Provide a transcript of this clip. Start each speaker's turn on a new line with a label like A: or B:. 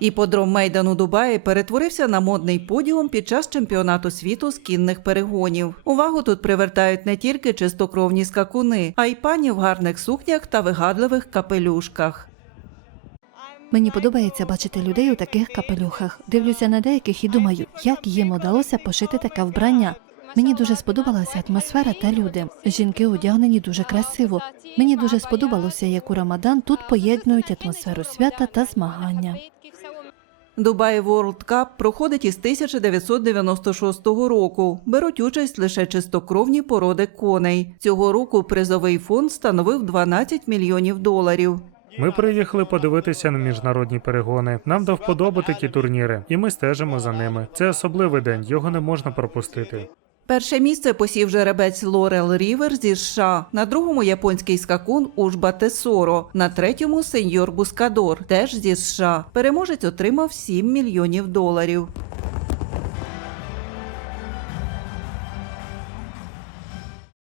A: Іподром Мейдан у Дубаї перетворився на модний подіум під час чемпіонату світу з кінних перегонів. Увагу тут привертають не тільки чистокровні скакуни, а й пані в гарних сукнях та вигадливих капелюшках.
B: Мені подобається бачити людей у таких капелюхах. Дивлюся на деяких і думаю, як їм удалося пошити таке вбрання. Мені дуже сподобалася атмосфера та люди. Жінки одягнені дуже красиво. Мені дуже сподобалося, як у Рамадан тут поєднують атмосферу свята та змагання.
A: Дубай World Cup проходить із 1996 року. Беруть участь лише чистокровні породи коней. Цього року призовий фонд становив 12 мільйонів доларів.
C: Ми приїхали подивитися на міжнародні перегони. Нам до вподоби такі турніри, і ми стежимо за ними. Це особливий день, його не можна пропустити.
A: Перше місце посів жеребець Лорел Рівер зі США, на другому японський скакун Ужба Тесоро, на третьому сеньор Бускадор, теж зі США. Переможець отримав 7 мільйонів доларів.